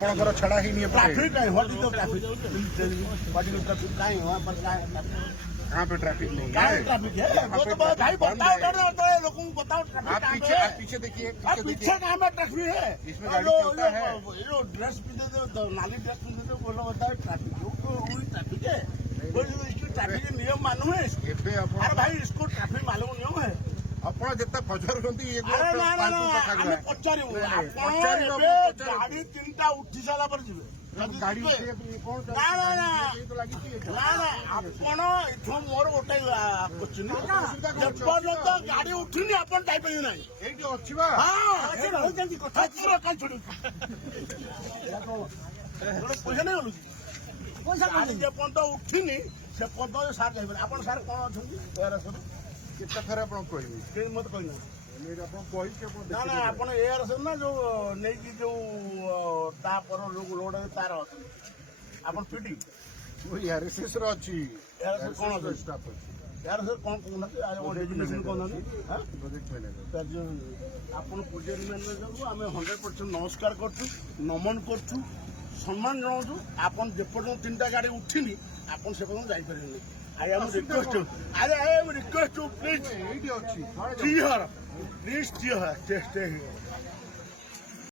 ଆପଣଙ୍କର ଛଡା ହେଇନି ट्रैफिक है what is the traffic what is the traffic काहे वहां पर कहाँ पे ट्रैफिक नहीं क्या है? ट्रैफिक है वो तो भाई बताओ तो लोगों को बताओ ट्रैफिक आप पीछे देखिए पीछे कहाँ पे ट्रैफिक है इसमें गाड़ी चलता है। ये ड्रेस पहनते थे नाली ड्रेस पहनते थे बोलो बताओ ट्रैफिक वो ट्रैफिक है इसकी ट्रैफिक के नियम मालूम है ଏବେ अरे भाई इसको ट्रैफिक मालूम नहीं है ଆପଣ ଯେତେ ପଚାରୁଛନ୍ତି अरे ना ना ना ଆମେ ପଚାରିବୁ ଆପଣ ଗାଡି ତିନିଟା ଉଠି ସାରିଲା ପରେ ଯିବେ ଗାଡି ନା ନା ନା ନା ନା ଆପଣ ଏଠୁ ମୋର ଗୋଟେ କୋଶ୍ଚିନ୍ ଯେପର୍ଯ୍ୟନ୍ତ ଗାଡି ଉଠିନି ଆପଣ ଯାଇପାରିବେ ନାହିଁ ଏଇଠି ଅଛି ବା ପଇସା ନେଇ ଗଲୁ ପଇସା ଯେପର୍ଯ୍ୟନ୍ତ ଉଠିନି ସେ ପର୍ଯ୍ୟନ୍ତ ସାର୍ ଯାଇପାରିବେ ଆପଣ ସାର୍ କଣ ଅଛନ୍ତି କେତେ ଥର ଆପଣ କହିବେ କେହି ମତେ କହିନା ଆପଣ କହିକି ନା ନା ଆପଣ ଏଆର ନା ଯୋଉ ନେଇକି ଯୋଉ ତାପର ଲୋଡ ତାର ଅଛନ୍ତି ଆପଣ ପିଟି ଆରଏସଏସ ର ଅଛି କଣ ଅଛି ଷ୍ଟାଫ୍ ଅଛି ଏଆର କଣ କହୁନାହାନ୍ତି ଡେଜିଗ୍ନେସନ କରୁନାହାନ୍ତି ପ୍ରୋଜେକ୍ଟ ମ୍ୟାନେଜର ଆପଣ ପ୍ରୋଜେକ୍ଟ ମ୍ୟାନେଜରକୁ ଆମେ 100% ନମସ୍କାର କରୁଛୁ ନମନ କରୁଛୁ ସମ୍ମାନ ଜଣାଉଛୁ ଆପଣ ଯେପର୍ଯ୍ୟନ୍ତ ତିନିଟା ଗାଡି ଉଠିନି ଆପଣ ସେ ପର୍ଯ୍ୟନ୍ତ ଯାଇପାରିବେନି I am request to please ଏଇଠି ଅଛି stay here. Please stay here. Stay here.